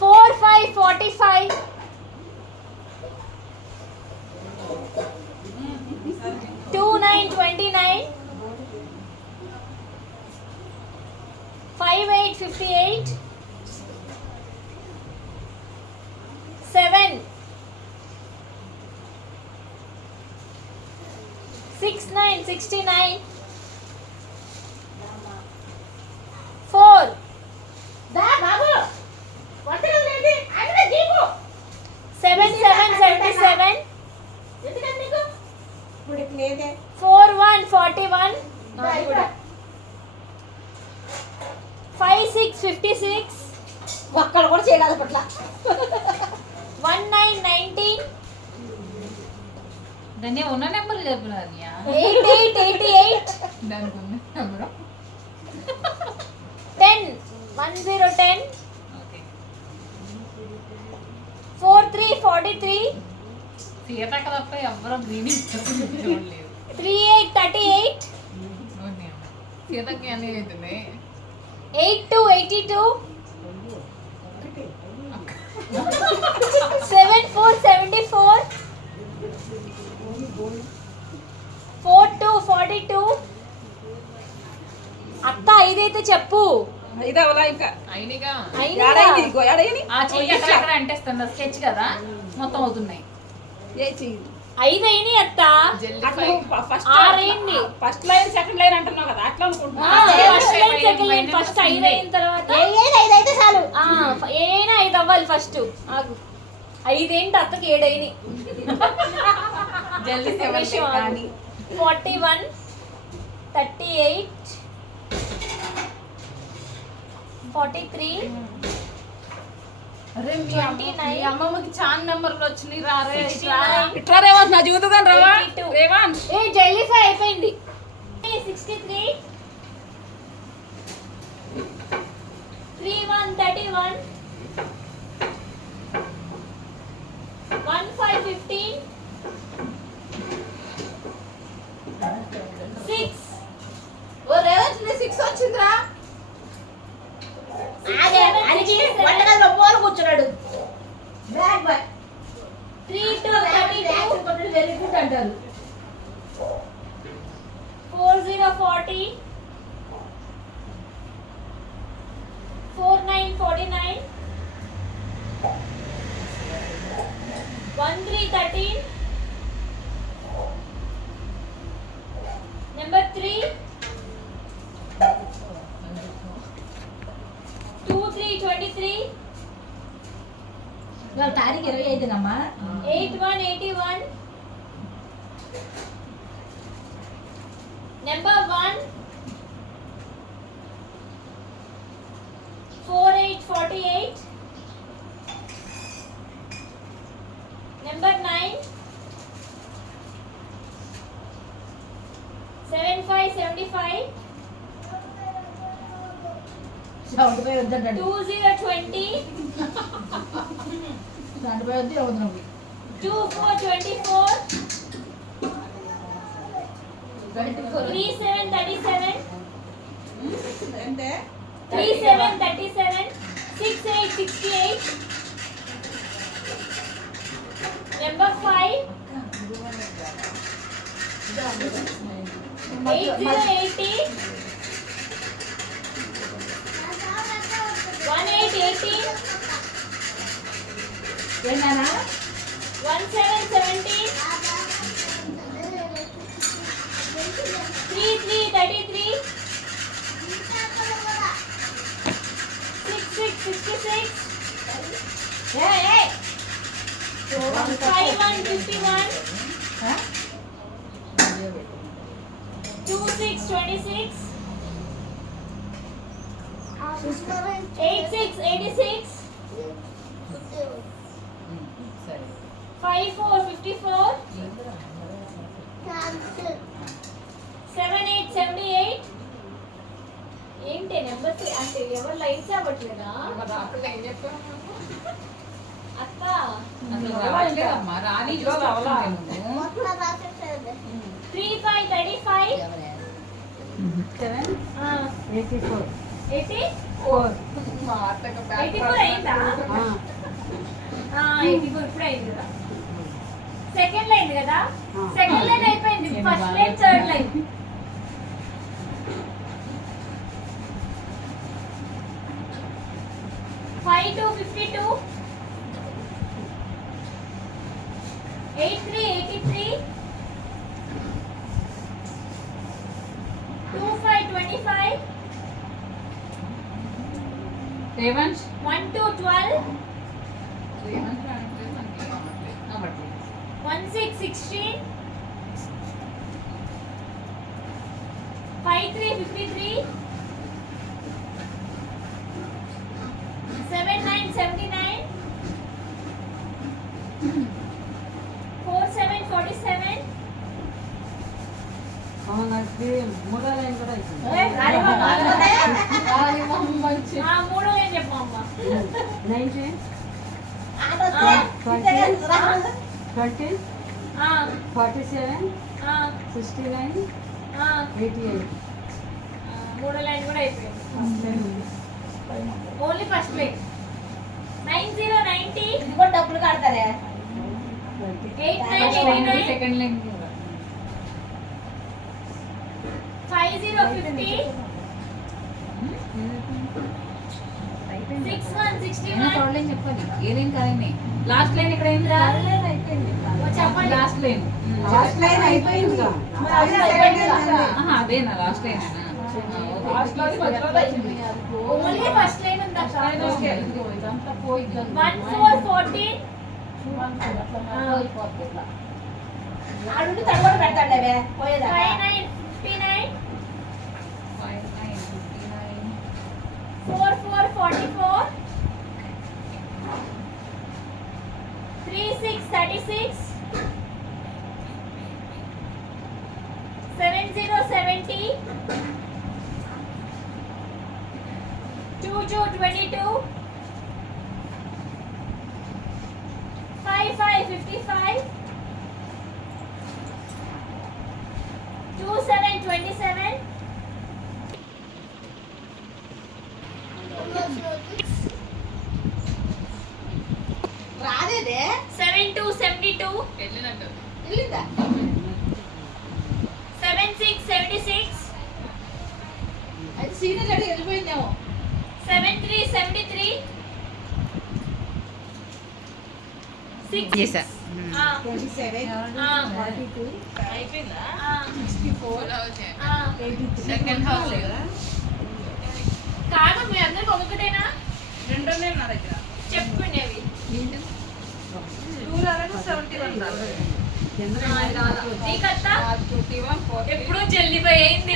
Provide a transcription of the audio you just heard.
4 5 45. 2 9 29. 5 8 58. 7 6 9 69. 4 7 7 77. 4 1 41. 5 6 56. ఒక్కడు కూడా చేయగలదు పట్ల 1 9 19. దాన్ని ఉన్న నెంబర్లు చెప్పినా 8 8 88. దానికి ఉన్న నెంబరు 10 1 0 10. ఓకే 4 3 43. సీతక్క తప్ప ఎవరో గ్రీనింగ్ చూడలేదు 3 8 38. సీతకి అన్నీ అవుతున్నాయి 8 2 82. 7 4 74. 4 2 42. అత్త ఐదైతే చెప్పు. ఇది అవలా ఇంకా అయినగా అయినా ఏడైంది ఇదిగో ఏడైంది ఆ చెయ్యి అక్కడ అంటేస్తుంది స్కెచ్ కదా మొత్తం అవుతున్నాయి ఏ చెయ్యి ఐదు అయినాయి అత్త. జల్దీ ఫస్ట్ ఆరైంది. ఫస్ట్ లైన్ సెకండ్ లైన్ అంటున్నావు కదా అట్లా అనుకుంటున్నా first line second line first ఐదు అయిన తర్వాత ఐదైతే చాలు ఏదైనా ఐదు అవ్వాలి ఫస్ట్. ఆగు ఐదేంటి అత్తకి ఏడైనాయి. జల్దీ కానీ 41 38 43. అరే మీ 29. మీ అమ్మమ్మకి చాలా నెంబర్లు వచ్చినాయి రారే 69. ఇట్లా రేవాన్స్ నా జీవితం రావా 82. రేవాన్స్ ఏ జెల్లీఫై అయిపోయింది. 63 31 31. 1 5 15. 6 ఓ రేవాన్స్ నీ 6 వచ్చిందిరా వంటగదిలో పోలు కూర్చున్నాడు బ్యాగ్ బాయ్ 3 2 32. వెరీ గుడ్ అంటారు 4 0 40. 4 9 49. 1 3 13. Number 3. 2 3 23. వాళ్ళ తారీఖు 25 నమ్మా 8 1 81. Number 1. 4 8 48. Number 9. 7 5 75. 75 వద్దంటాడు 2 0 20. 75 వద్దు వద్దు 2 4 24. 3 7 37. అంటే 3 7 37. 6 8 68. Number 5. 8 0 80. 1 8 80. ఏంటన్నా 1 7 70. 3 3 33. 6 6 66. ఏ 5 1 51. 2 6 26. 8 6 86. 5 4 54. 7 8 78. ఏంటి నెంబర్స్ అంటే ఎవరు లైన్స్ అవ్వట్లేదా ఏం చెప్పాను అత్త? అసలు రావట్లేదమ్మా రాని చూస్తాను 3 5 35. 84 84 అయిందా 84 ఇప్పుడు అయింది కదా సెకండ్ లైన్ కదా సెకండ్ లైన్ అయిపోయింది first line third line 5 to 52 83 23 25 25 Revanth 1 to 12 Revanth అంటే మనకి అవ్వట్లేదు 16 16 53 53 79 79 47 47 మూడో లైన్ కూడా అయిపోయింది. మూడో లైన్ చెప్పమ్మ 19 20 47 69 88 మూడో లైన్ కూడా అయిపోయింది ఓన్లీ ఫస్ట్ లైన్ 90 90 ఇది కూడా డబ్బులు కడతారే 89 89 సెకండ్ లైన్ 50 50 61 61 థర్డ్ లైన్ చెప్పాలి ఏ లైన్ కాదండి లాస్ట్ లైన్ ఇక్కడ ఏం చెప్పండి లాస్ట్ లైన్ లాస్ట్ లైన్ అయిపోయింది అదేనా last line only first line ఉంది ఇదంతా పోయి 14 ఆడు తడగొడ పెడతాడే పోయేదా 59 59 44 44 36 36 70 70 22 22 55 55 27 27 రాదేదే 72 72 వెళ్ళినట్టు వెళ్ళిందా 76 76 అది సీనియర్ అడిగి వెళ్ళిపోయిందేమో 73 73 6 చేసా 27 42 అయిపోయిందా 64 సెకండ్ హౌస్ కాదు మీ అందరికి ఒకటేనా రెండోనే నా దగ్గర చెప్పండి అవి 271 నీకత్తా 21 ఎప్పుడూ జల్లిపోయింది